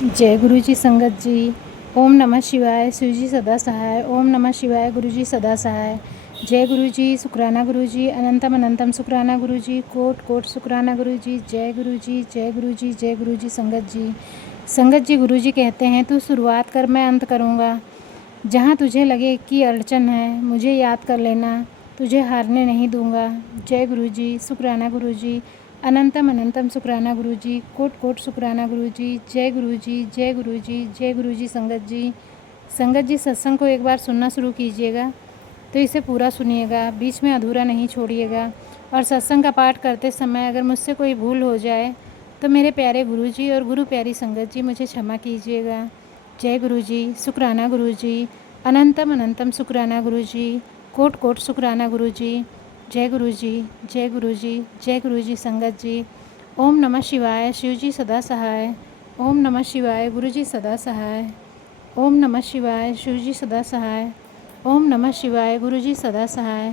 जय गुरु जी संगत जी। ओम नमः शिवाय। शिव जी सदा सहाय। ओम नमः शिवाय। गुरु जी सदा सहाय। जय गुरु जी। शुक्राना गुरु जी। अनंतम अनंतम शुक्राना गुरु जी। कोट कोट शुक्राना गुरु जी। जय गुरु जी। जय गुरु जी। जय गुरु जी संगत जी। संगत जी, गुरु जी कहते हैं तू शुरुआत कर, मैं अंत करूँगा। जहाँ तुझे लगे कि अड़चन है मुझे याद कर लेना, तुझे हारने नहीं दूंगा। जय गुरु जी। शुक्राना गुरु जी। अनंतम अनंतम शुक्राना गुरु जी। कोट कोट शुक्राना गुरु जी। जय गुरु जी। जय गुरु जी। जय गुरु जी संगत जी। संगत जी, सत्संग को एक बार सुनना शुरू कीजिएगा तो इसे पूरा सुनिएगा, बीच में अधूरा नहीं छोड़िएगा। और सत्संग का पाठ करते समय अगर मुझसे कोई भूल हो जाए तो मेरे प्यारे गुरु जी और गुरु प्यारी संगत जी मुझे क्षमा कीजिएगा। जय गुरु जी। शुक्राना गुरु जी। अनंतम अनंतम शुक्राना गुरु जी। कोट कोट शुक्राना गुरु जी। जय गुरु जी। जय गुरु जी। जय गुरु जी संगत जी। ओम नमः शिवाय। शिव जी सदा सहाय। ओम नमः शिवाय। गुरु जी सदा सहाय। ओम नमः शिवाय। शिव जी सदा सहाय। ओम नमः शिवाय। गुरु जी सदा सहाय।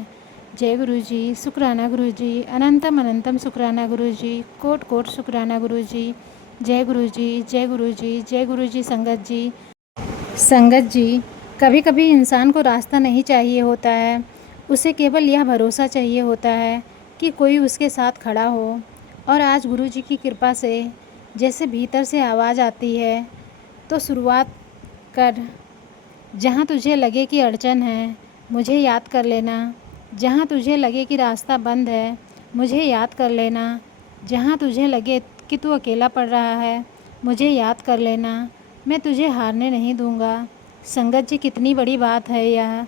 जय गुरु जी। शुक्राना गुरु जी। अनंतम अनंतम शुक्राना गुरु जी। कोट कोट शुक्राना गुरु जी। जय गुरु जी। जय गुरु जी। जय गुरु जी संगत जी। संगत जी, कभी कभी इंसान को रास्ता नहीं चाहिए होता है, उसे केवल यह भरोसा चाहिए होता है कि कोई उसके साथ खड़ा हो। और आज गुरु जी की कृपा से जैसे भीतर से आवाज़ आती है, तो शुरुआत कर। जहाँ तुझे लगे कि अड़चन है मुझे याद कर लेना, जहाँ तुझे लगे कि रास्ता बंद है मुझे याद कर लेना, जहाँ तुझे लगे कि तू अकेला पड़ रहा है मुझे याद कर लेना, मैं तुझे हारने नहीं दूंगा। संगत जी, कितनी बड़ी बात है यह।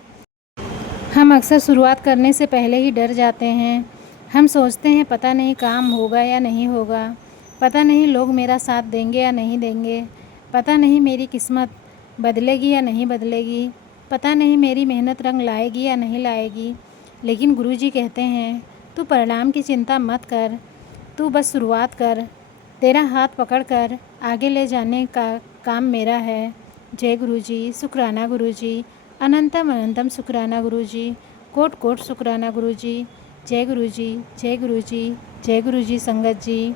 हम अक्सर शुरुआत करने से पहले ही डर जाते हैं। हम सोचते हैं पता नहीं काम होगा या नहीं होगा, पता नहीं लोग मेरा साथ देंगे या नहीं देंगे, पता नहीं मेरी किस्मत बदलेगी या नहीं बदलेगी, पता नहीं मेरी मेहनत रंग लाएगी या नहीं लाएगी। लेकिन गुरु जी कहते हैं तू परिणाम की चिंता मत कर, तू बस शुरुआत कर। तेरा हाथ पकड़कर आगे ले जाने का काम मेरा है। जय गुरु जी। शुक्राना गुरु जी। अनंतम अनंतम शुक्राना गुरु जी। कोट कोट शुक्राना गुरु जी। जय गुरु जी। जय गुरु जी। जय गुरु जी संगत जी।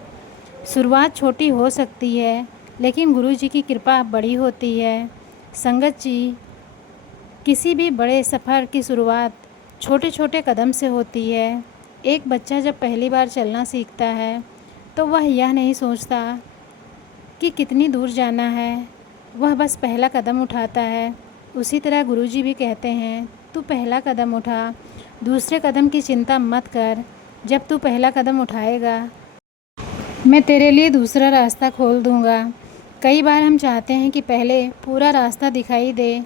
शुरुआत छोटी हो सकती है लेकिन गुरु जी की कृपा बड़ी होती है। संगत जी, किसी भी बड़े सफ़र की शुरुआत छोटे छोटे कदम से होती है। एक बच्चा जब पहली बार चलना सीखता है तो वह यह नहीं सोचता कि कितनी दूर जाना है, वह बस पहला कदम उठाता है। उसी तरह गुरुजी भी कहते हैं तू पहला कदम उठा, दूसरे कदम की चिंता मत कर। जब तू पहला कदम उठाएगा मैं तेरे लिए दूसरा रास्ता खोल दूँगा। कई बार हम चाहते हैं कि पहले पूरा रास्ता दिखाई दे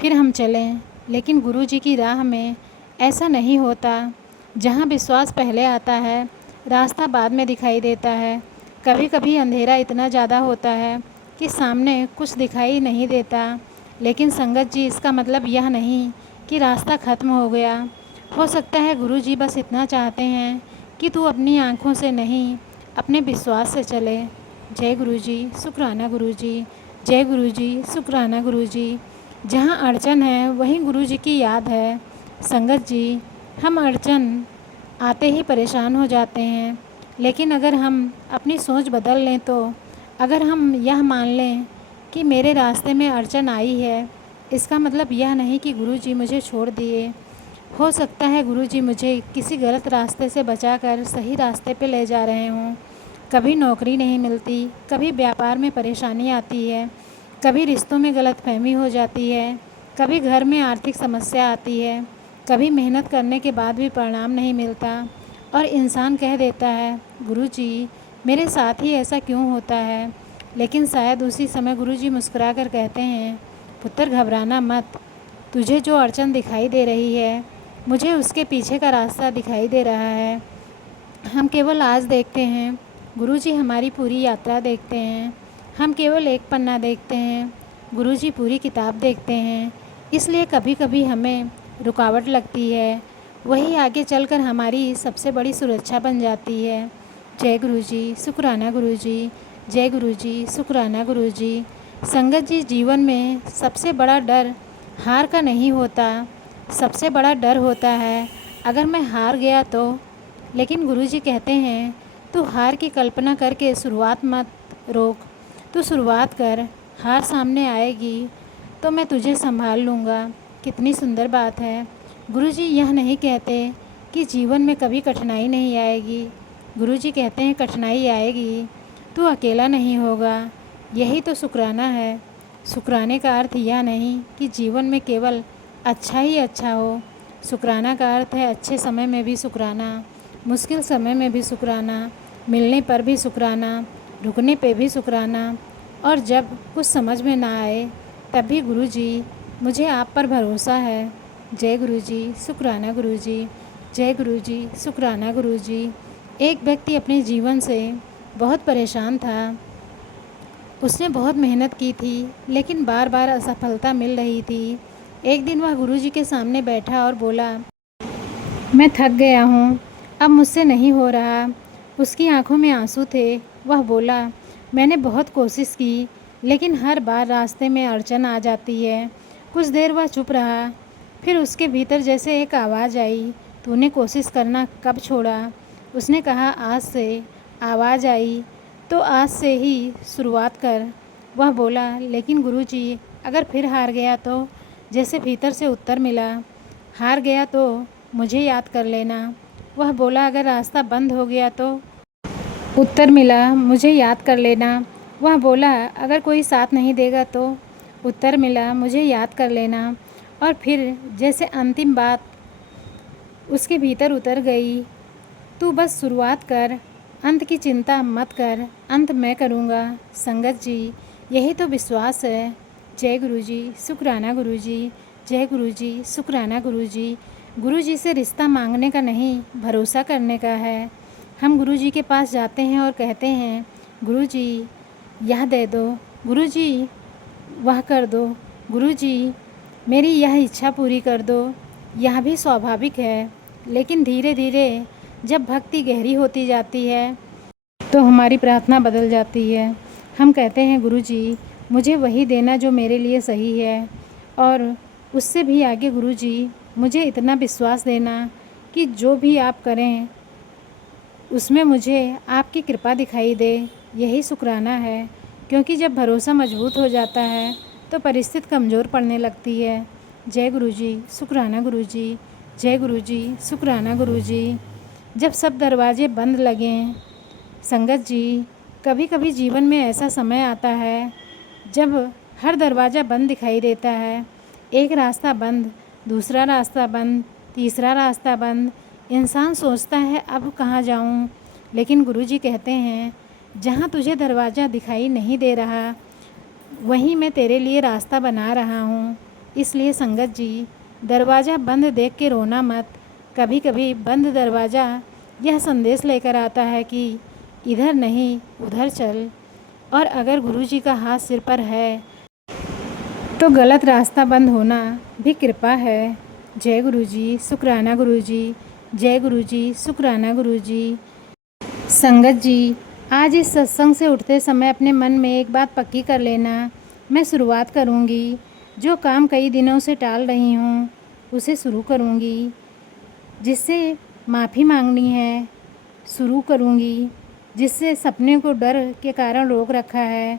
फिर हम चलें, लेकिन गुरुजी की राह में ऐसा नहीं होता। जहाँ विश्वास पहले आता है रास्ता बाद में दिखाई देता है। कभी कभी अंधेरा इतना ज़्यादा होता है कि सामने कुछ दिखाई नहीं देता, लेकिन संगत जी, इसका मतलब यह नहीं कि रास्ता ख़त्म हो गया। हो सकता है गुरुजी बस इतना चाहते हैं कि तू अपनी आँखों से नहीं अपने विश्वास से चले। जय गुरु जी। शुक्राना गुरु जी। जय गुरु जी। शुक्राना गुरु जी। जहाँ अड़चन है वहीं गुरु जी की याद है। संगत जी, हम अड़चन आते ही परेशान हो जाते हैं, लेकिन अगर हम अपनी सोच बदल लें तो अगर हम यह मान लें कि मेरे रास्ते में अड़चन आई है, इसका मतलब यह नहीं कि गुरु जी मुझे छोड़ दिए। हो सकता है गुरु जी मुझे किसी गलत रास्ते से बचाकर सही रास्ते पे ले जा रहे हों। कभी नौकरी नहीं मिलती, कभी व्यापार में परेशानी आती है, कभी रिश्तों में गलतफहमी हो जाती है, कभी घर में आर्थिक समस्या आती है, कभी मेहनत करने के बाद भी परिणाम नहीं मिलता और इंसान कह देता है गुरु जी मेरे साथ ही ऐसा क्यों होता है। लेकिन शायद उसी समय गुरु जी मुस्कुरा कर कहते हैं पुत्र, घबराना मत, तुझे जो अड़चन दिखाई दे रही है मुझे उसके पीछे का रास्ता दिखाई दे रहा है। हम केवल आज देखते हैं, गुरुजी हमारी पूरी यात्रा देखते हैं। हम केवल एक पन्ना देखते हैं, गुरुजी पूरी किताब देखते हैं। इसलिए कभी कभी हमें रुकावट लगती है, वही आगे चलकर हमारी सबसे बड़ी सुरक्षा बन जाती है। जय गुरुजी। शुक्राना गुरुजी। जय गुरुजी। शुक्राना गुरुजी। संगत जी, जीवन में सबसे बड़ा डर हार का नहीं होता, सबसे बड़ा डर होता है अगर मैं हार गया तो। लेकिन गुरुजी कहते हैं तू हार की कल्पना करके शुरुआत मत रोक, तू शुरुआत कर। हार सामने आएगी तो मैं तुझे संभाल लूँगा। कितनी सुंदर बात है। गुरुजी यह नहीं कहते कि जीवन में कभी कठिनाई नहीं आएगी। गुरुजी कहते हैं कठिनाई आएगी, तू अकेला नहीं होगा। यही तो शुक्राना है। शुक्राने का अर्थ यह नहीं कि जीवन में केवल अच्छा ही अच्छा हो। शुक्राना का अर्थ है अच्छे समय में भी शुक्राना, मुश्किल समय में भी शुक्राना, मिलने पर भी शुक्राना, रुकने पे भी शुक्राना, और जब कुछ समझ में ना आए तब भी गुरुजी मुझे आप पर भरोसा है। जय गुरुजी, शुक्राना गुरुजी। जय गुरुजी, शुक्राना गुरुजी। एक व्यक्ति अपने जीवन से बहुत परेशान था। उसने बहुत मेहनत की थी लेकिन बार बार असफलता मिल रही थी। एक दिन वह गुरुजी के सामने बैठा और बोला, मैं थक गया हूँ, अब मुझसे नहीं हो रहा। उसकी आंखों में आंसू थे। वह बोला, मैंने बहुत कोशिश की लेकिन हर बार रास्ते में अड़चन आ जाती है। कुछ देर वह चुप रहा, फिर उसके भीतर जैसे एक आवाज़ आई, तूने कोशिश करना कब छोड़ा? उसने कहा, आज से। आवाज़ आई, तो आज से ही शुरुआत कर। वह बोला, लेकिन गुरुजी अगर फिर हार गया तो? जैसे भीतर से उत्तर मिला, हार गया तो मुझे याद कर लेना। वह बोला, अगर रास्ता बंद हो गया तो? उत्तर मिला, मुझे याद कर लेना। वह बोला, अगर कोई साथ नहीं देगा तो? उत्तर मिला, मुझे याद कर लेना। और फिर जैसे अंतिम बात उसके भीतर उतर गई, तू बस शुरुआत कर, अंत की चिंता मत कर, अंत मैं करूँगा। संगत जी, यही तो विश्वास है। जय गुरुजी, शुक्राना गुरुजी। जय गुरुजी, शुक्राना गुरुजी। गुरुजी से रिश्ता मांगने का नहीं, भरोसा करने का है। हम गुरुजी के पास जाते हैं और कहते हैं, गुरुजी यह दे दो, गुरुजी वह कर दो, गुरुजी मेरी यह इच्छा पूरी कर दो। यह भी स्वाभाविक है, लेकिन धीरे धीरे जब भक्ति गहरी होती जाती है तो हमारी प्रार्थना बदल जाती है। हम कहते हैं, गुरुजी मुझे वही देना जो मेरे लिए सही है, और उससे भी आगे गुरुजी मुझे इतना विश्वास देना कि जो भी आप करें उसमें मुझे आपकी कृपा दिखाई दे। यही शुक्राना है, क्योंकि जब भरोसा मजबूत हो जाता है तो परिस्थिति कमज़ोर पड़ने लगती है। जय गुरुजी, शुक्राना गुरुजी। जय गुरुजी, शुक्राना गुरुजी। जब सब दरवाजे बंद लगें, संगत जी कभी कभी जीवन में ऐसा समय आता है जब हर दरवाज़ा बंद दिखाई देता है। एक रास्ता बंद, दूसरा रास्ता बंद, तीसरा रास्ता बंद। इंसान सोचता है अब कहाँ जाऊँ, लेकिन गुरुजी कहते हैं, जहाँ तुझे दरवाज़ा दिखाई नहीं दे रहा वहीं मैं तेरे लिए रास्ता बना रहा हूँ। इसलिए संगत जी, दरवाज़ा बंद देख के रोना मत। कभी कभी बंद दरवाज़ा यह संदेश लेकर आता है कि इधर नहीं उधर चल, और अगर गुरुजी का हाथ सिर पर है तो गलत रास्ता बंद होना भी कृपा है। जय गुरुजी, शुक्राना गुरुजी। जय गुरुजी, शुक्राना गुरुजी। संगत जी, आज इस सत्संग से उठते समय अपने मन में एक बात पक्की कर लेना, मैं शुरुआत करूँगी। जो काम कई दिनों से टाल रही हूँ उसे शुरू करूँगी। जिससे माफ़ी मांगनी है शुरू करूँगी। जिससे सपने को डर के कारण रोक रखा है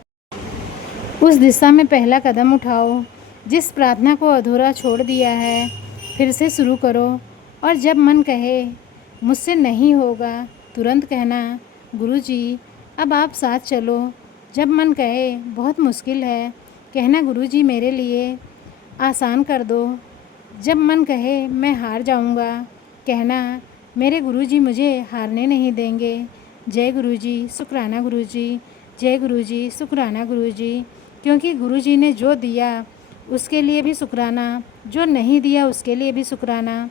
उस दिशा में पहला कदम उठाओ। जिस प्रार्थना को अधूरा छोड़ दिया है फिर से शुरू करो। और जब मन कहे मुझसे नहीं होगा, तुरंत कहना, गुरुजी अब आप साथ चलो। जब मन कहे बहुत मुश्किल है, कहना, गुरुजी मेरे लिए आसान कर दो। जब मन कहे मैं हार जाऊंगा, कहना, मेरे गुरुजी मुझे हारने नहीं देंगे। जय गुरुजी, शुक्राना गुरुजी। जय गुरुजी, शुक्राना गुरुजी। क्योंकि गुरुजी ने जो दिया उसके लिए भी शुक्राना, जो नहीं दिया उसके लिए भी शुक्राना,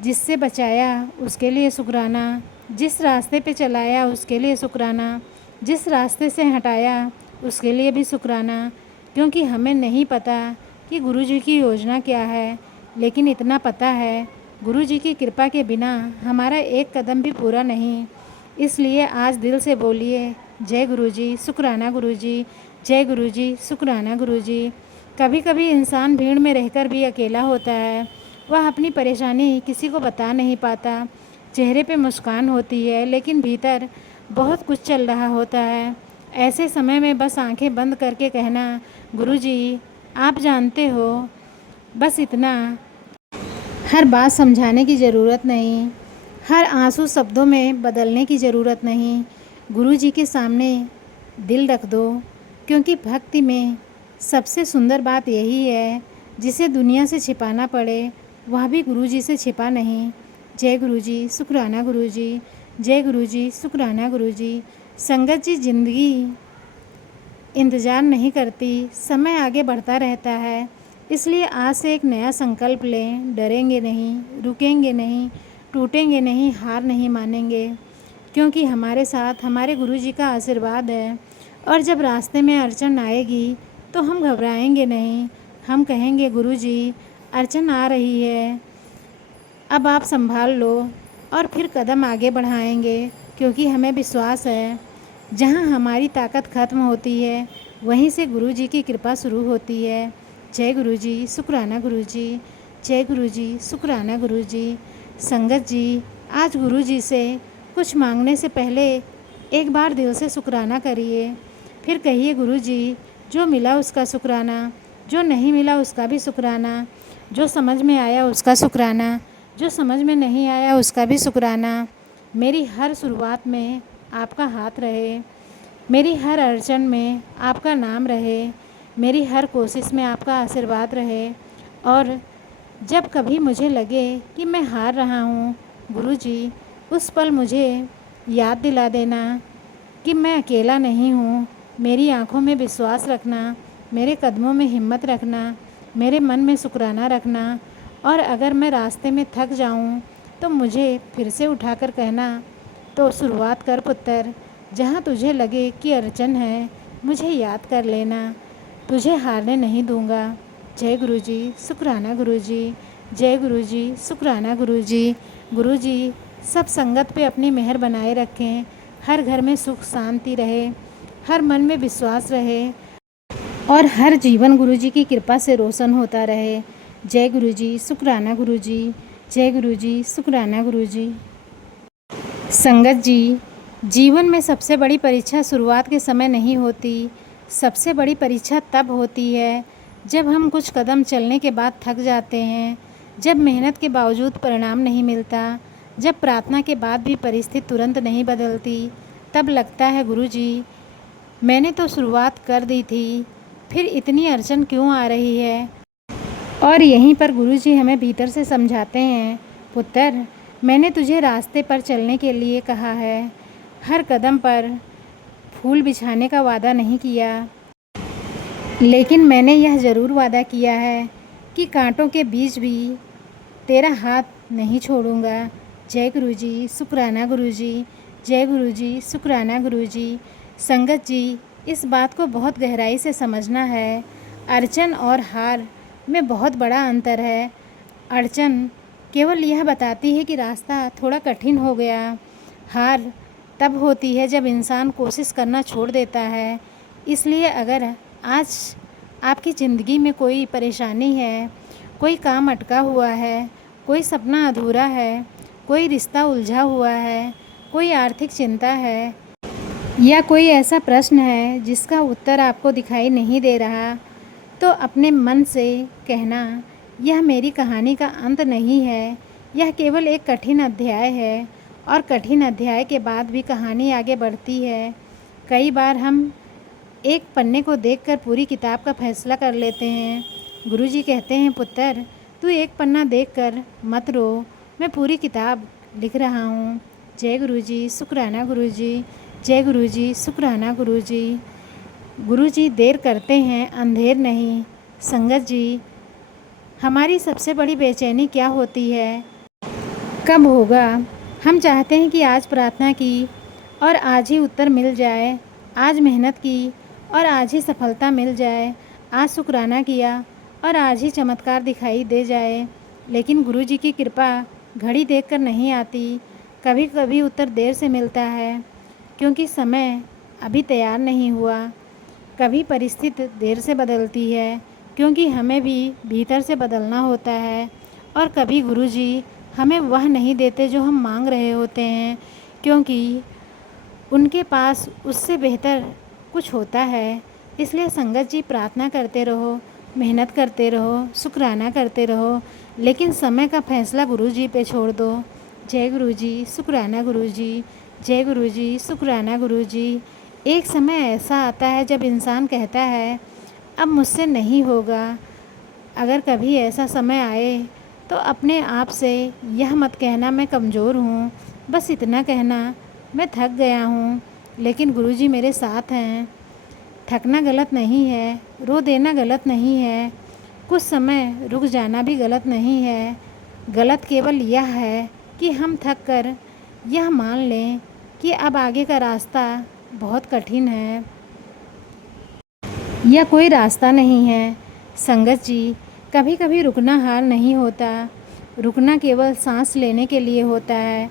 जिससे बचाया उसके लिए शुक्राना, जिस रास्ते पे चलाया उसके लिए शुक्राना, जिस रास्ते से हटाया उसके लिए भी शुक्राना। क्योंकि हमें नहीं पता कि गुरुजी की योजना क्या है, लेकिन इतना पता है गुरुजी की कृपा के बिना हमारा एक कदम भी पूरा नहीं। इसलिए आज दिल से बोलिए, जय गुरुजी, शुक्राना गुरुजी। जय गुरुजी, शुक्राना गुरुजी। कभी कभी इंसान भीड़ में रहकर भी अकेला होता है। वह अपनी परेशानी किसी को बता नहीं पाता। चेहरे पे मुस्कान होती है लेकिन भीतर बहुत कुछ चल रहा होता है। ऐसे समय में बस आंखें बंद करके कहना, गुरुजी आप जानते हो, बस इतना। हर बात समझाने की ज़रूरत नहीं, हर आंसू शब्दों में बदलने की ज़रूरत नहीं। गुरुजी के सामने दिल रख दो, क्योंकि भक्ति में सबसे सुंदर बात यही है, जिसे दुनिया से छिपाना पड़े वह भी गुरुजी से छिपा नहीं। जय गुरुजी, शुक्राना गुरुजी। जय गुरुजी, शुक्राना गुरुजी। संगत जी, ज़िंदगी इंतज़ार नहीं करती, समय आगे बढ़ता रहता है। इसलिए आज से एक नया संकल्प लें, डरेंगे नहीं, रुकेंगे नहीं, टूटेंगे नहीं, हार नहीं मानेंगे, क्योंकि हमारे साथ हमारे गुरुजी का आशीर्वाद है। और जब रास्ते में अड़चन आएगी तो हम घबराएंगे नहीं, हम कहेंगे गुरुजी अड़चन आ रही है, अब आप संभाल लो, और फिर कदम आगे बढ़ाएंगे, क्योंकि हमें विश्वास है जहाँ हमारी ताकत ख़त्म होती है वहीं से गुरुजी की कृपा शुरू होती है। जय गुरुजी, शुक्राना गुरुजी। जय गुरुजी, शुक्राना गुरुजी। संगत जी, आज गुरुजी से कुछ मांगने से पहले एक बार दिल से शुक्राना करिए, फिर कहिए गुरुजी जो मिला उसका शुक्राना, जो नहीं मिला उसका भी शुक्राना, जो समझ में आया उसका शुक्राना, जो समझ में नहीं आया उसका भी शुक्राना। मेरी हर शुरुआत में आपका हाथ रहे, मेरी हर अड़चन में आपका नाम रहे, मेरी हर कोशिश में आपका आशीर्वाद रहे। और जब कभी मुझे लगे कि मैं हार रहा हूँ गुरुजी, उस पल मुझे याद दिला देना कि मैं अकेला नहीं हूँ। मेरी आँखों में विश्वास रखना, मेरे कदमों में हिम्मत रखना, मेरे मन में शुक्राना रखना। और अगर मैं रास्ते में थक जाऊँ तो मुझे फिर से उठाकर कहना, तो शुरुआत कर पुत्र, जहाँ तुझे लगे कि अड़चन है मुझे याद कर लेना, तुझे हारने नहीं दूँगा। जय गुरुजी, शुक्राना गुरुजी। जय गुरुजी, शुक्राना गुरुजी। गुरुजी सब संगत पे अपनी मेहर बनाए रखें, हर घर में सुख शांति रहे, हर मन में विश्वास रहे, और हर जीवन गुरुजी की कृपा से रोशन होता रहे। जय गुरुजी, शुक्राना गुरुजी। जय गुरुजी, शुक्राना गुरुजी। संगत जी, जीवन में सबसे बड़ी परीक्षा शुरुआत के समय नहीं होती, सबसे बड़ी परीक्षा तब होती है जब हम कुछ कदम चलने के बाद थक जाते हैं, जब मेहनत के बावजूद परिणाम नहीं मिलता, जब प्रार्थना के बाद भी परिस्थिति तुरंत नहीं बदलती। तब लगता है गुरुजी मैंने तो शुरुआत कर दी थी, फिर इतनी अड़चन क्यों आ रही है। और यहीं पर गुरुजी हमें भीतर से समझाते हैं, पुत्र मैंने तुझे रास्ते पर चलने के लिए कहा है, हर कदम पर फूल बिछाने का वादा नहीं किया, लेकिन मैंने यह ज़रूर वादा किया है कि कांटों के बीच भी तेरा हाथ नहीं छोड़ूंगा। जय गुरुजी, शुक्राना गुरुजी। जय गुरुजी, शुक्राना गुरुजी। संगत जी, इस बात को बहुत गहराई से समझना है, अड़चन और हार में बहुत बड़ा अंतर है। अड़चन केवल यह बताती है कि रास्ता थोड़ा कठिन हो गया, हार तब होती है जब इंसान कोशिश करना छोड़ देता है। इसलिए अगर आज आपकी ज़िंदगी में कोई परेशानी है, कोई काम अटका हुआ है, कोई सपना अधूरा है, कोई रिश्ता उलझा हुआ है, कोई आर्थिक चिंता है, या कोई ऐसा प्रश्न है जिसका उत्तर आपको दिखाई नहीं दे रहा, तो अपने मन से कहना, यह मेरी कहानी का अंत नहीं है, यह केवल एक कठिन अध्याय है, और कठिन अध्याय के बाद भी कहानी आगे बढ़ती है। कई बार हम एक पन्ने को देखकर पूरी किताब का फैसला कर लेते हैं। गुरुजी कहते हैं, पुत्र तू एक पन्ना देखकर मत रो, मैं पूरी किताब लिख रहा हूँ। जय गुरुजी, शुक्राना गुरुजी। जय गुरुजी, शुक्राना गुरुजी। गुरुजी देर करते हैं, अंधेर नहीं। संगत जी, हमारी सबसे बड़ी बेचैनी क्या होती है, कब होगा। हम चाहते हैं कि आज प्रार्थना की और आज ही उत्तर मिल जाए, आज मेहनत की और आज ही सफलता मिल जाए, आज शुक्राना किया और आज ही चमत्कार दिखाई दे जाए। लेकिन गुरुजी की कृपा घड़ी देखकर नहीं आती, कभी कभी उत्तर देर से मिलता है क्योंकि समय अभी तैयार नहीं हुआ, कभी परिस्थिति देर से बदलती है क्योंकि हमें भी भीतर से बदलना होता है, और कभी गुरुजी हमें वह नहीं देते जो हम मांग रहे होते हैं, क्योंकि उनके पास उससे बेहतर कुछ होता है। इसलिए संगत जी प्रार्थना करते रहो, मेहनत करते रहो, शुक्राना करते रहो, लेकिन समय का फैसला गुरु जी पे छोड़ दो। जय गुरु जी, शुक्राना गुरु जी, जय गुरु जी, शुक्राना गुरु जी। एक समय ऐसा आता है जब इंसान कहता है अब मुझसे नहीं होगा। अगर कभी ऐसा समय आए तो अपने आप से यह मत कहना मैं कमज़ोर हूँ, बस इतना कहना मैं थक गया हूँ, लेकिन गुरुजी मेरे साथ हैं। थकना गलत नहीं है, रो देना गलत नहीं है, कुछ समय रुक जाना भी गलत नहीं है। गलत केवल यह है कि हम थक कर यह मान लें कि अब आगे का रास्ता बहुत कठिन है या कोई रास्ता नहीं है। संगत जी, कभी कभी रुकना हार नहीं होता, रुकना केवल सांस लेने के लिए होता है।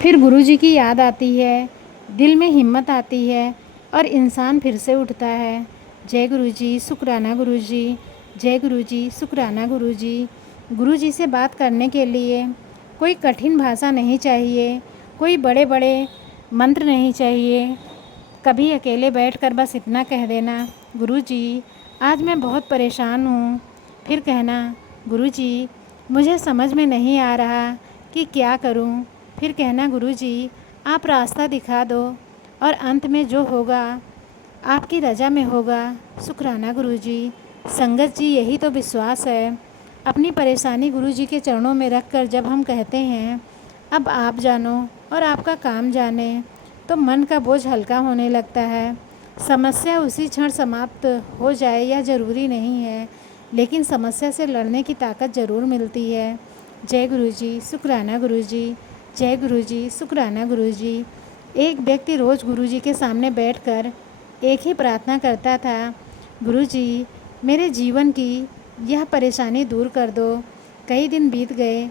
फिर गुरुजी की याद आती है, दिल में हिम्मत आती है और इंसान फिर से उठता है। जय गुरुजी, शुक्राना गुरुजी, जय गुरुजी, शुक्राना गुरुजी। गुरुजी से बात करने के लिए कोई कठिन भाषा नहीं चाहिए, कोई बड़े बड़े मंत्र नहीं चाहिए। कभी अकेले बैठकर बस इतना कह देना, गुरुजी आज मैं बहुत परेशान हूँ। फिर कहना, गुरुजी मुझे समझ में नहीं आ रहा कि क्या करूँ। फिर कहना, गुरुजी आप रास्ता दिखा दो और अंत में जो होगा आपकी रज़ा में होगा। शुक्राना गुरुजी। संगत जी, यही तो विश्वास है। अपनी परेशानी गुरुजी के चरणों में रख कर जब हम कहते हैं अब आप जानो और आपका काम जाने, तो मन का बोझ हल्का होने लगता है। समस्या उसी क्षण समाप्त हो जाए यह ज़रूरी नहीं है, लेकिन समस्या से लड़ने की ताकत ज़रूर मिलती है। जय गुरुजी, शुक्राना गुरुजी, जय गुरुजी, शुक्राना गुरुजी। एक व्यक्ति रोज़ गुरुजी के सामने बैठकर एक ही प्रार्थना करता था, गुरुजी मेरे जीवन की यह परेशानी दूर कर दो। कई दिन बीत गए,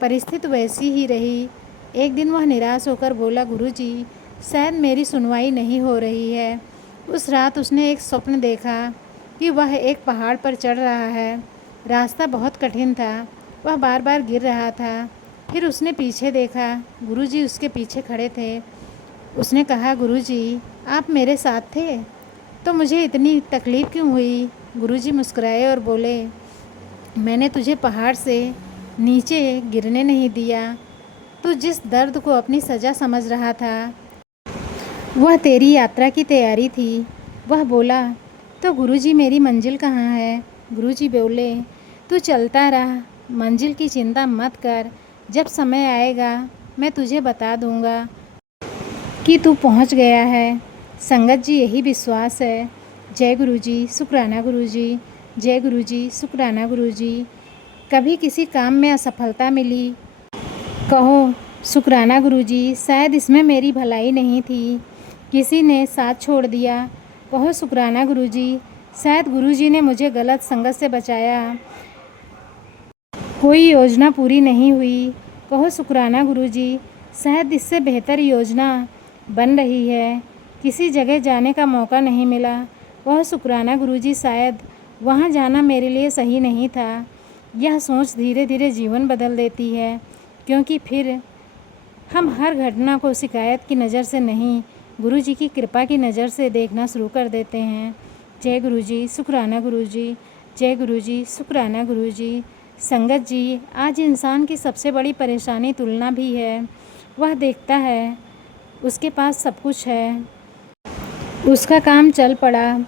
परिस्थिति वैसी ही रही। एक दिन वह निराश होकर बोला, गुरुजी शायद मेरी सुनवाई नहीं हो रही है। उस रात उसने एक स्वप्न देखा कि वह एक पहाड़ पर चढ़ रहा है। रास्ता बहुत कठिन था, वह बार बार गिर रहा था। फिर उसने पीछे देखा, गुरुजी उसके पीछे खड़े थे। उसने कहा, गुरुजी आप मेरे साथ थे तो मुझे इतनी तकलीफ़ क्यों हुई। गुरुजी मुस्कुराए और बोले, मैंने तुझे पहाड़ से नीचे गिरने नहीं दिया। तू जिस दर्द को अपनी सज़ा समझ रहा था वह तेरी यात्रा की तैयारी थी। वह बोला, तो गुरुजी मेरी मंजिल कहाँ है। गुरुजी बोले, तू चलता रहा, मंजिल की चिंता मत कर। जब समय आएगा मैं तुझे बता दूंगा कि तू पहुंच गया है। संगत जी, यही विश्वास है। जय गुरुजी, शुक्राना गुरुजी, जय गुरुजी, शुक्राना गुरुजी। कभी किसी काम में असफलता मिली, कहो शुक्राना गुरुजी शायद इसमें मेरी भलाई नहीं थी। किसी ने साथ छोड़ दिया, कहो शुक्राना गुरुजी शायद गुरुजी ने मुझे गलत संगत से बचाया। कोई योजना पूरी नहीं हुई, कहो शुक्राना गुरुजी शायद इससे बेहतर योजना बन रही है। किसी जगह जाने का मौका नहीं मिला, कहो शुक्राना गुरुजी शायद वहाँ जाना मेरे लिए सही नहीं था। यह सोच धीरे धीरे जीवन बदल देती है, क्योंकि फिर हम हर घटना को शिकायत की नज़र से नहीं, गुरुजी की कृपा की नज़र से देखना शुरू कर देते हैं। जय गुरुजी, शुक्राना गुरुजी, जय गुरुजी, शुक्राना गुरुजी। संगत जी, आज इंसान की सबसे बड़ी परेशानी तुलना भी है। वह देखता है उसके पास सब कुछ है, उसका काम चल पड़ा,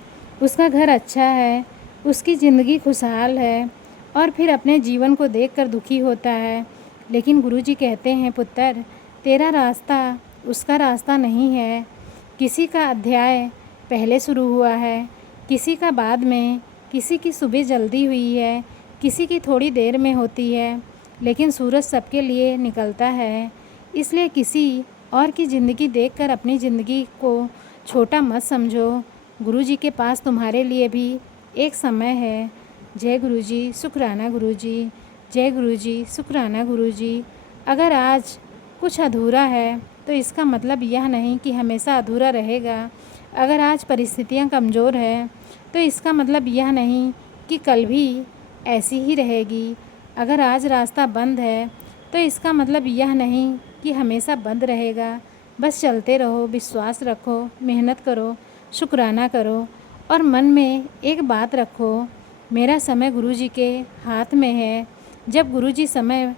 उसका घर अच्छा है, उसकी ज़िंदगी खुशहाल है, और फिर अपने जीवन को देखकर दुखी होता है। लेकिन गुरुजी कहते हैं, पुत्र तेरा रास्ता उसका रास्ता नहीं है। किसी का अध्याय पहले शुरू हुआ है, किसी का बाद में, किसी की सुबह जल्दी हुई है, किसी की थोड़ी देर में होती है, लेकिन सूरज सबके लिए निकलता है। इसलिए किसी और की ज़िंदगी देखकर अपनी ज़िंदगी को छोटा मत समझो। गुरुजी के पास तुम्हारे लिए भी एक समय है। जय गुरुजी, शुक्राना गुरुजी, जय गुरुजी, शुक्राना गुरुजी। अगर आज कुछ अधूरा है तो इसका मतलब यह नहीं कि हमेशा अधूरा रहेगा। अगर आज परिस्थितियाँ कमज़ोर हैं तो इसका मतलब यह नहीं कि कल भी ऐसी ही रहेगी। अगर आज रास्ता बंद है तो इसका मतलब यह नहीं कि हमेशा बंद रहेगा। बस चलते रहो, विश्वास रखो, मेहनत करो शुक्राना करो और मन में एक बात रखो, मेरा समय गुरुजी के हाथ में है। जब गुरुजी समय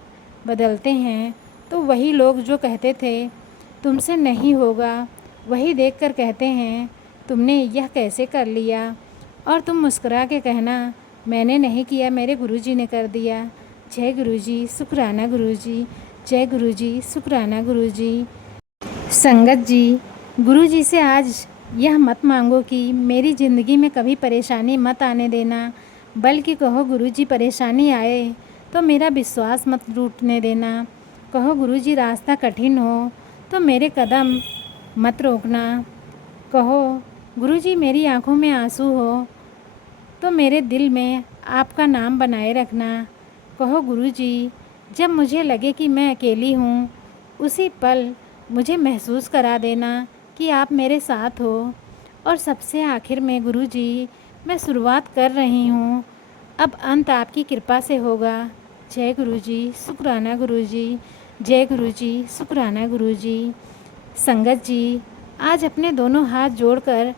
बदलते हैं तो वही लोग जो कहते थे तुमसे नहीं होगा, वही देखकर कहते हैं तुमने यह कैसे कर लिया, और तुम मुस्कुरा के कहना मैंने नहीं किया, मेरे गुरुजी ने कर दिया। जय गुरुजी, शुक्राना गुरुजी। जय गुरुजी, शुक्राना गुरुजी। संगत जी, गुरुजी से आज यह मत मांगो कि मेरी ज़िंदगी में कभी परेशानी मत आने देना, बल्कि कहो गुरुजी परेशानी आए तो मेरा विश्वास मत टूटने देना। कहो गुरुजी रास्ता कठिन हो तो मेरे कदम मत रोकना। कहो गुरुजी मेरी आंखों में आंसू हो तो मेरे दिल में आपका नाम बनाए रखना। कहो गुरुजी जब मुझे लगे कि मैं अकेली हूँ, उसी पल मुझे महसूस करा देना कि आप मेरे साथ हो। और सबसे आखिर में गुरुजी, मैं शुरुआत कर रही हूँ, अब अंत आपकी कृपा से होगा। जय गुरुजी, शुक्राना गुरुजी। जय गुरुजी, शुक्राना गुरुजी। संगत जी, आज अपने दोनों हाथ जोड़कर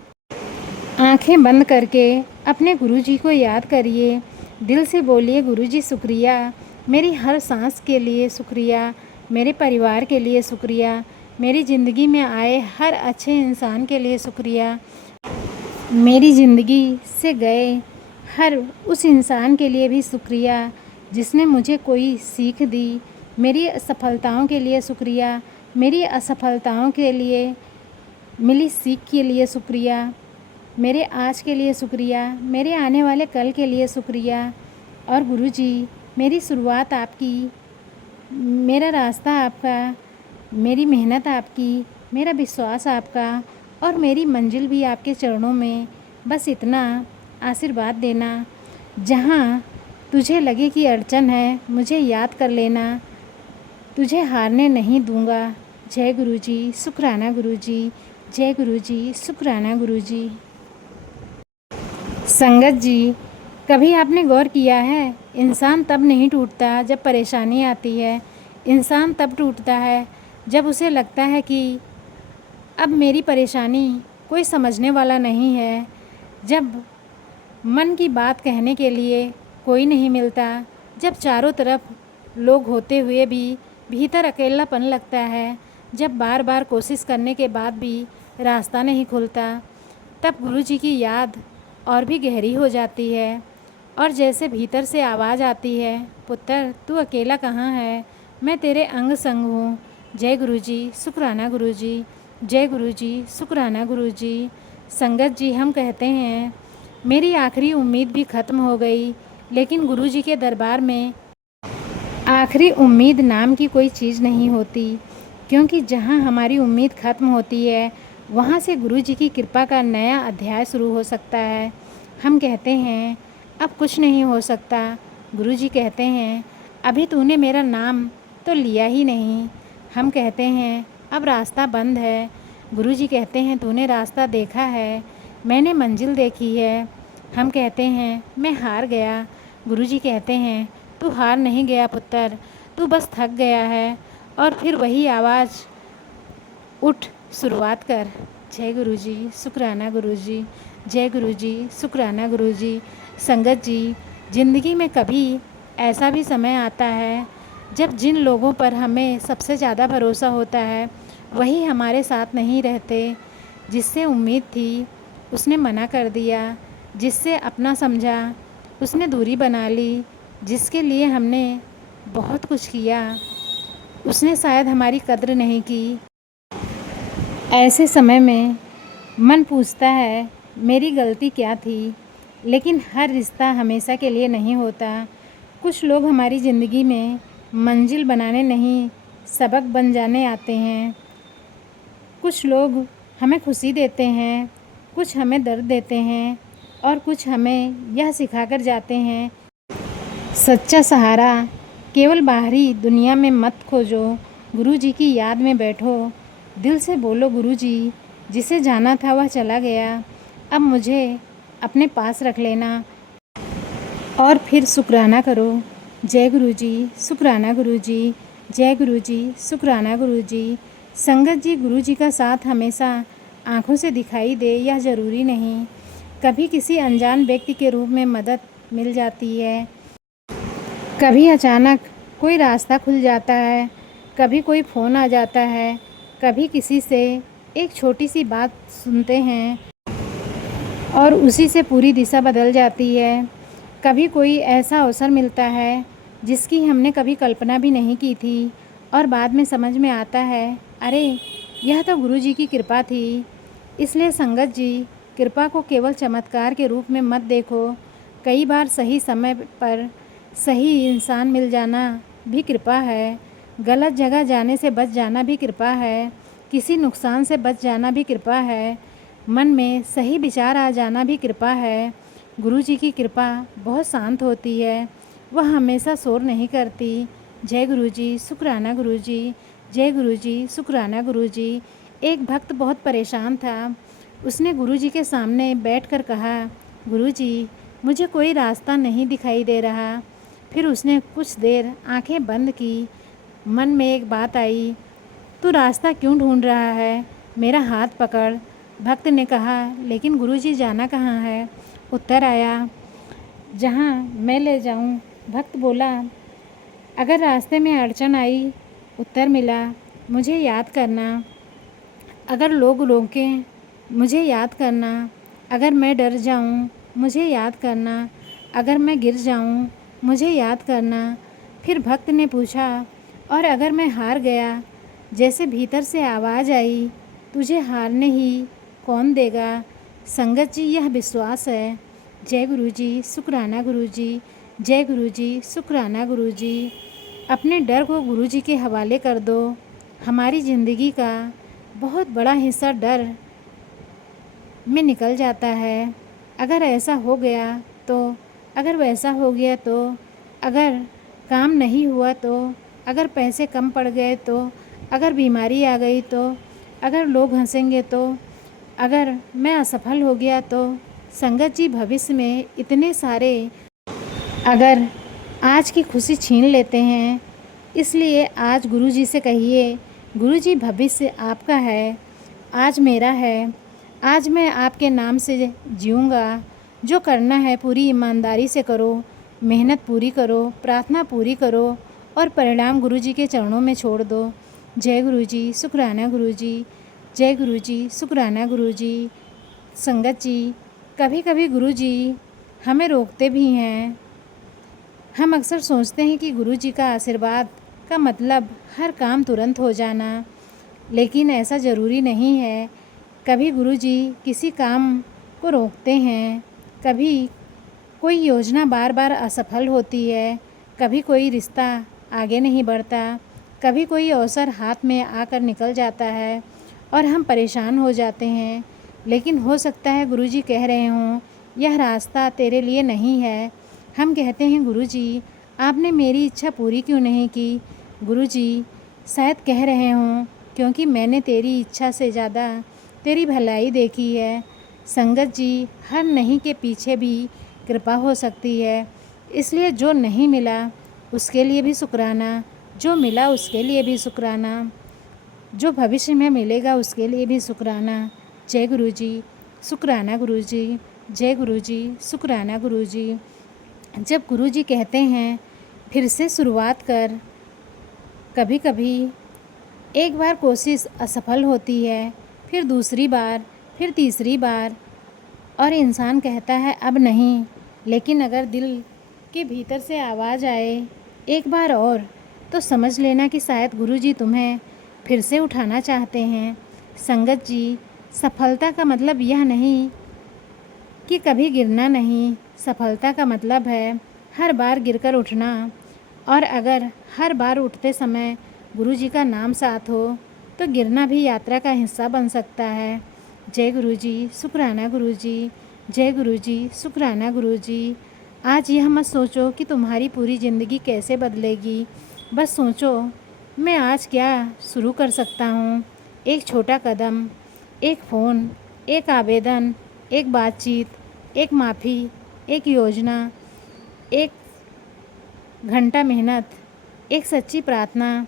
आंखें बंद करके अपने गुरुजी को याद करिए। दिल से बोलिए गुरुजी शुक्रिया, मेरी हर सांस के लिए शुक्रिया, मेरे परिवार के लिए शुक्रिया, मेरी ज़िंदगी में आए हर अच्छे इंसान के लिए शुक्रिया, मेरी ज़िंदगी से गए हर उस इंसान के लिए भी शुक्रिया जिसने मुझे कोई सीख दी, मेरी असफलताओं के लिए शुक्रिया, मेरी असफलताओं के लिए मिली सीख के लिए शुक्रिया, मेरे आज के लिए शुक्रिया, मेरे आने वाले कल के लिए शुक्रिया। और गुरुजी, मेरी शुरुआत आपकी, मेरा रास्ता आपका, मेरी मेहनत आपकी, मेरा विश्वास आपका और मेरी मंजिल भी आपके चरणों में। बस इतना आशीर्वाद देना। जहाँ तुझे लगे कि अड़चन है, मुझे याद कर लेना, तुझे हारने नहीं दूंगा। जय गुरुजी, शुक्राना गुरुजी। जय गुरुजी, शुक्राना गुरुजी। संगत जी, कभी आपने गौर किया है, इंसान तब नहीं टूटता जब परेशानी आती है। इंसान तब टूटता है जब उसे लगता है कि अब मेरी परेशानी कोई समझने वाला नहीं है, जब मन की बात कहने के लिए कोई नहीं मिलता, जब चारों तरफ लोग होते हुए भी भीतर अकेलापन लगता है, जब बार बार कोशिश करने के बाद भी रास्ता नहीं खुलता, तब गुरुजी की याद और भी गहरी हो जाती है और जैसे भीतर से आवाज़ आती है, पुत्र तू अकेला कहाँ है, मैं तेरे अंग संग हूँ। जय गुरुजी, शुक्राना गुरुजी। जय गुरुजी, शुक्राना गुरुजी। संगत जी, हम कहते हैं मेरी आखिरी उम्मीद भी ख़त्म हो गई, लेकिन गुरुजी के दरबार में आखिरी उम्मीद नाम की कोई चीज़ नहीं होती, क्योंकि जहाँ हमारी उम्मीद ख़त्म होती है वहाँ से गुरुजी की कृपा का नया अध्याय शुरू हो सकता है। हम कहते हैं अब कुछ नहीं हो सकता, गुरुजी कहते हैं अभी तूने मेरा नाम तो लिया ही नहीं। हम कहते हैं अब रास्ता बंद है, गुरुजी कहते हैं तूने रास्ता देखा है, मैंने मंजिल देखी है। हम कहते हैं मैं हार गया, गुरुजी कहते हैं तू हार नहीं गया पुत्र, तू बस थक गया है। और फिर वही आवाज़, उठ शुरुआत कर। जय गुरुजी, शुक्राना गुरुजी। जय गुरुजी, शुक्राना गुरुजी। संगत जी, ज़िंदगी में कभी ऐसा भी समय आता है जब जिन लोगों पर हमें सबसे ज़्यादा भरोसा होता है वही हमारे साथ नहीं रहते। जिससे उम्मीद थी उसने मना कर दिया, जिससे अपना समझा उसने दूरी बना ली, जिसके लिए हमने बहुत कुछ किया उसने शायद हमारी कद्र नहीं की। ऐसे समय में मन पूछता है मेरी गलती क्या थी, लेकिन हर रिश्ता हमेशा के लिए नहीं होता। कुछ लोग हमारी ज़िंदगी में मंजिल बनाने नहीं, सबक बन जाने आते हैं। कुछ लोग हमें खुशी देते हैं, कुछ हमें दर्द देते हैं और कुछ हमें यह सिखाकर जाते हैं सच्चा सहारा केवल बाहरी दुनिया में मत खोजो, गुरुजी की याद में बैठो। दिल से बोलो गुरुजी, जिसे जाना था वह चला गया, अब मुझे अपने पास रख लेना। और फिर शुक्राना करो। जय गुरुजी, शुक्राना गुरुजी। जय गुरुजी, शुक्राना गुरुजी। संगत जी, गुरुजी का साथ हमेशा आँखों से दिखाई दे यह ज़रूरी नहीं। कभी किसी अनजान व्यक्ति के रूप में मदद मिल जाती है, कभी अचानक कोई रास्ता खुल जाता है, कभी कोई फ़ोन आ जाता है, कभी किसी से एक छोटी सी बात सुनते हैं और उसी से पूरी दिशा बदल जाती है। कभी कोई ऐसा अवसर मिलता है जिसकी हमने कभी कल्पना भी नहीं की थी और बाद में समझ में आता है, अरे यह तो गुरु जी की कृपा थी। इसलिए संगत जी, कृपा को केवल चमत्कार के रूप में मत देखो। कई बार सही समय पर सही इंसान मिल जाना भी कृपा है, गलत जगह जाने से बच जाना भी कृपा है, किसी नुकसान से बच जाना भी कृपा है, मन में सही विचार आ जाना भी कृपा है। गुरु जी की कृपा बहुत शांत होती है, वह हमेशा शोर नहीं करती। जय गुरु जी, शुक्राना गुरु जी। जय गुरु जी, शुक्राना गुरु जी। एक भक्त बहुत परेशान था। उसने गुरु जी के सामने बैठकर कहा, गुरु जी, मुझे कोई रास्ता नहीं दिखाई दे रहा। फिर उसने कुछ देर आंखें बंद की। मन में एक बात आई, तू रास्ता क्यों ढूंढ रहा है, मेरा हाथ पकड़। भक्त ने कहा, लेकिन गुरुजी जाना कहाँ है? उत्तर आया, जहाँ मैं ले जाऊँ। भक्त बोला, अगर रास्ते में अड़चन आई। उत्तर मिला, मुझे याद करना। अगर लोग रोकें, मुझे याद करना। अगर मैं डर जाऊँ, मुझे याद करना। अगर मैं गिर जाऊँ, मुझे याद करना। फिर भक्त ने पूछा, और अगर मैं हार गया? जैसे भीतर से आवाज़ आई, तुझे हारने ही कौन देगा? संगत जी, यह विश्वास है। जय गुरु जी, शुक्राना गुरु जी। जय गुरु जी, शुक्राना गुरु जी। अपने डर को गुरु जी के हवाले कर दो। हमारी ज़िंदगी का बहुत बड़ा हिस्सा डर में निकल जाता है। अगर ऐसा हो गया तो, अगर वैसा हो गया तो, अगर काम नहीं हुआ तो, अगर पैसे कम पड़ गए तो, अगर बीमारी आ गई तो, अगर लोग हंसेंगे तो, अगर मैं असफल हो गया तो। संगत जी, भविष्य में इतने सारे अगर आज की खुशी छीन लेते हैं। इसलिए आज गुरु जी से कहिए, गुरु जी, भविष्य आपका है, आज मेरा है। आज मैं आपके नाम से जीऊँगा। जो करना है पूरी ईमानदारी से करो, मेहनत पूरी करो, प्रार्थना पूरी करो और परिणाम गुरु जी के चरणों में छोड़ दो। जय गुरु जी, शुक्राना गुरु जी। जय गुरु जी, शुक्राना गुरु जी। संगत जी, कभी कभी गुरु जी हमें रोकते भी हैं। हम अक्सर सोचते हैं कि गुरु जी का आशीर्वाद का मतलब हर काम तुरंत हो जाना, लेकिन ऐसा ज़रूरी नहीं है। कभी गुरु जी किसी काम को रोकते हैं, कभी कोई योजना बार बार असफल होती है, कभी कोई रिश्ता आगे नहीं बढ़ता, कभी कोई अवसर हाथ में आकर निकल जाता है और हम परेशान हो जाते हैं। लेकिन हो सकता है गुरु जी कह रहे हों, यह रास्ता तेरे लिए नहीं है। हम कहते हैं, गुरु जी, आपने मेरी इच्छा पूरी क्यों नहीं की? गुरु जी शायद कह रहे हों, क्योंकि मैंने तेरी इच्छा से ज़्यादा तेरी भलाई देखी है। संगत जी, हर नहीं के पीछे भी कृपा हो सकती है। इसलिए जो नहीं मिला उसके लिए भी शुक्राना, जो मिला उसके लिए भी शुक्राना, जो भविष्य में मिलेगा उसके लिए भी शुक्राना। जय गुरु जी, शुक्राना गुरु जी। जय गुरु जी, शुक्राना गुरु जी। जब गुरु जी कहते हैं, फिर से शुरुआत कर। कभी कभी एक बार कोशिश असफल होती है, फिर दूसरी बार, फिर तीसरी बार, और इंसान कहता है अब नहीं। लेकिन अगर दिल के भीतर से आवाज़ आए एक बार और, तो समझ लेना कि शायद गुरु जी तुम्हें फिर से उठाना चाहते हैं। संगत जी, सफलता का मतलब यह नहीं कि कभी गिरना नहीं। सफलता का मतलब है हर बार गिरकर उठना, और अगर हर बार उठते समय गुरु जी का नाम साथ हो तो गिरना भी यात्रा का हिस्सा बन सकता है। जय गुरु जी, शुक्राना गुरु जी। जय गुरु जी, शुक्राना गुरु जी। आज यह मत सोचो कि तुम्हारी पूरी ज़िंदगी कैसे बदलेगी, बस सोचो मैं आज क्या शुरू कर सकता हूँ। एक छोटा कदम, एक फ़ोन, एक आवेदन, एक बातचीत, एक माफ़ी, एक योजना, एक घंटा मेहनत, एक सच्ची प्रार्थना,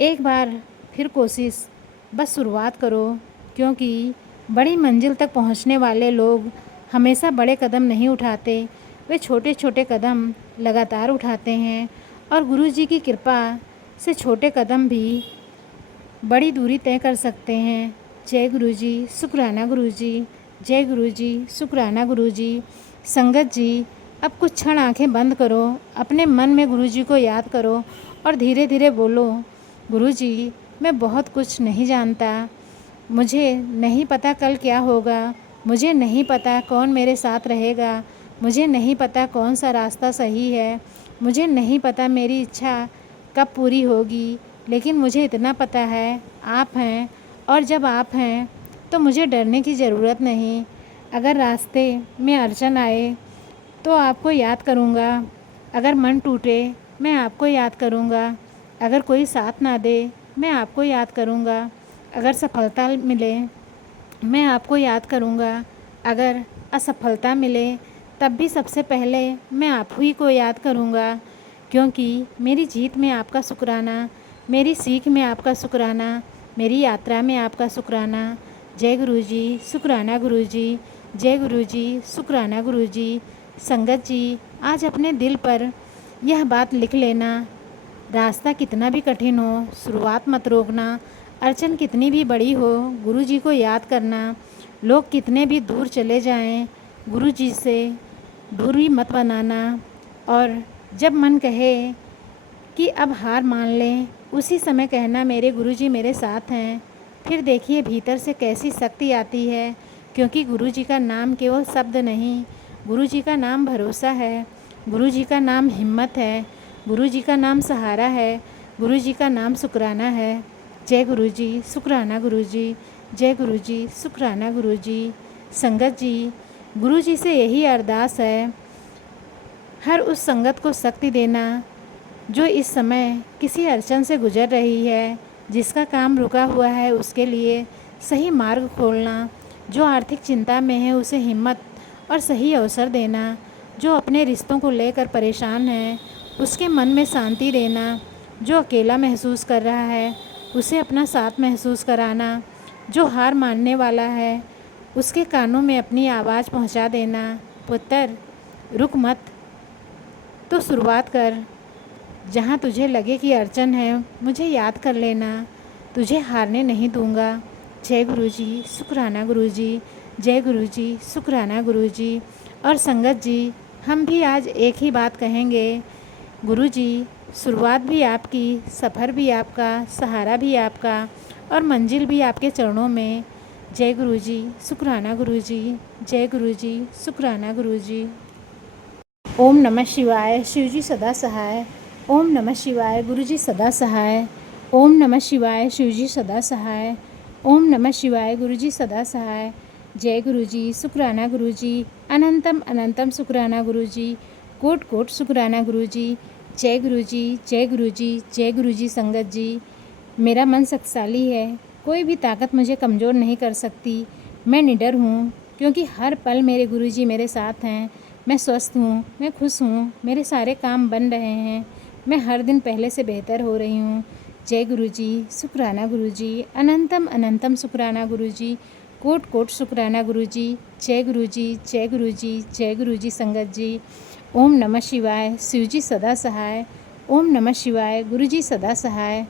एक बार फिर कोशिश। बस शुरुआत करो, क्योंकि बड़ी मंजिल तक पहुंचने वाले लोग हमेशा बड़े कदम नहीं उठाते, वे छोटे छोटे कदम लगातार उठाते हैं और गुरु जी की कृपा से छोटे कदम भी बड़ी दूरी तय कर सकते हैं। जय गुरु जी, शुक्राना गुरु जी। जय गुरु जी, शुक्राना गुरु जी। संगत जी, अब कुछ क्षण आंखें बंद करो, अपने मन में गुरु जी को याद करो और धीरे धीरे बोलो, गुरु जी, मैं बहुत कुछ नहीं जानता, मुझे नहीं पता कल क्या होगा, मुझे नहीं पता कौन मेरे साथ रहेगा, मुझे नहीं पता कौन सा रास्ता सही है, मुझे नहीं पता मेरी इच्छा कब पूरी होगी, लेकिन मुझे इतना पता है आप हैं, और जब आप हैं तो मुझे डरने की ज़रूरत नहीं। अगर रास्ते में अड़चन आए तो आपको याद करूँगा, अगर मन टूटे मैं आपको याद करूँगा, अगर कोई साथ ना दे मैं आपको याद करूँगा, अगर सफलता मिले मैं आपको याद करूँगा, अगर असफलता मिले तब भी सबसे पहले मैं आप ही को याद करूँगा, क्योंकि मेरी जीत में आपका शुक्राना, मेरी सीख में आपका शुक्राना, मेरी यात्रा में आपका शुक्राना। जय गुरु जी, शुक्राना गुरु जी। जय गुरु जी, शुक्राना गुरु जी। संगत जी, आज अपने दिल पर यह बात लिख लेना, रास्ता कितना भी कठिन हो, शुरुआत मत रोकना, अड़चन कितनी भी बड़ी हो, गुरु जी को याद करना, लोग कितने भी दूर चले जाएं, गुरु जी से दूरी मत बनाना, और जब मन कहे कि अब हार मान लें, उसी समय कहना, मेरे गुरु जी मेरे साथ हैं। फिर देखिए भीतर से कैसी शक्ति आती है, क्योंकि गुरु जी का नाम केवल शब्द नहीं, गुरु जी का नाम भरोसा है, गुरु जी का नाम हिम्मत है, गुरु जी का नाम सहारा है, गुरु जी का नाम शुक्राना है। जय गुरु जी, शुक्राना गुरु जी। जय गुरु जी, शुक्राना गुरु जी। संगत जी, गुरु जी से यही अरदास है, हर उस संगत को शक्ति देना जो इस समय किसी अड़चन से गुजर रही है, जिसका काम रुका हुआ है उसके लिए सही मार्ग खोलना, जो आर्थिक चिंता में है उसे हिम्मत और सही अवसर देना, जो अपने रिश्तों को लेकर परेशान है उसके मन में शांति देना, जो अकेला महसूस कर रहा है उसे अपना साथ महसूस कराना, जो हार मानने वाला है उसके कानों में अपनी आवाज़ पहुंचा देना। पुत्र, रुक मत तो शुरुआत कर, जहाँ तुझे लगे कि अड़चन है मुझे याद कर लेना, तुझे हारने नहीं दूंगा। जय गुरु जी, शुक्राना गुरु जी। जय गुरु जी, शुक्राना गुरु जी। और संगत जी, हम भी आज एक ही बात कहेंगे, गुरु जी, शुरुआत भी आपकी, सफ़र भी आपका, सहारा भी आपका और मंजिल भी आपके चरणों में। जय गुरु जी, शुक्राना गुरु जी। जय गुरु जी, शुक्राना गुरु जी। ओम नमः शिवाय, शिव जी सदा सहाय। ओम नमः शिवाय, गुरु जी सदा सहाय। ओम नमः शिवाय, शिव जी सदा सहाय। ओम नमः शिवाय, गुरु जी सदा सहाय। जय गुरु जी, शुक्राना गुरु जी। अनंतम अनंतम शुक्राना गुरु जी। कोट कोट शुक्राना गुरु जी। जय गुरु जी, जय गुरु जी। जय गुरु जी। संगत जी, मेरा मन शक्तिशाली है, कोई भी ताकत मुझे कमज़ोर नहीं कर सकती। मैं निडर हूँ, क्योंकि हर पल मेरे गुरु जी मेरे साथ हैं। मैं स्वस्थ हूँ, मैं खुश हूँ, मेरे सारे काम बन रहे हैं, मैं हर दिन पहले से बेहतर हो रही हूँ। जय गुरु जी, शुक्राना गुरु जी। अनंतम अनंतम शुक्राना गुरु जी। कोट कोट शुक्राना गुरु जी। जय गुरु जी, जय गुरु जी। जय गुरु जी। संगत जी, ओम नमः शिवाय, शिव जी सदा सहाय। ओम नमः शिवाय, गुरु जी सदा सहाय।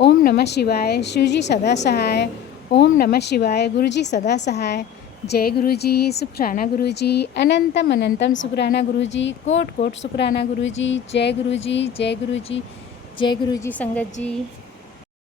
ओम नमः शिवाय, शिव जी सदा सहाय। ओम नमः शिवाय, गुरु जी सदा सहाय। जय गुरु जी, शुक्राना गुरु जी। अनंतम अनंतम शुक्राना गुरु जी। कोट कोट शुक्राना गुरु जी। जय गुरु जी, जय गुरु जी। जय गुरु जी। संगत जी।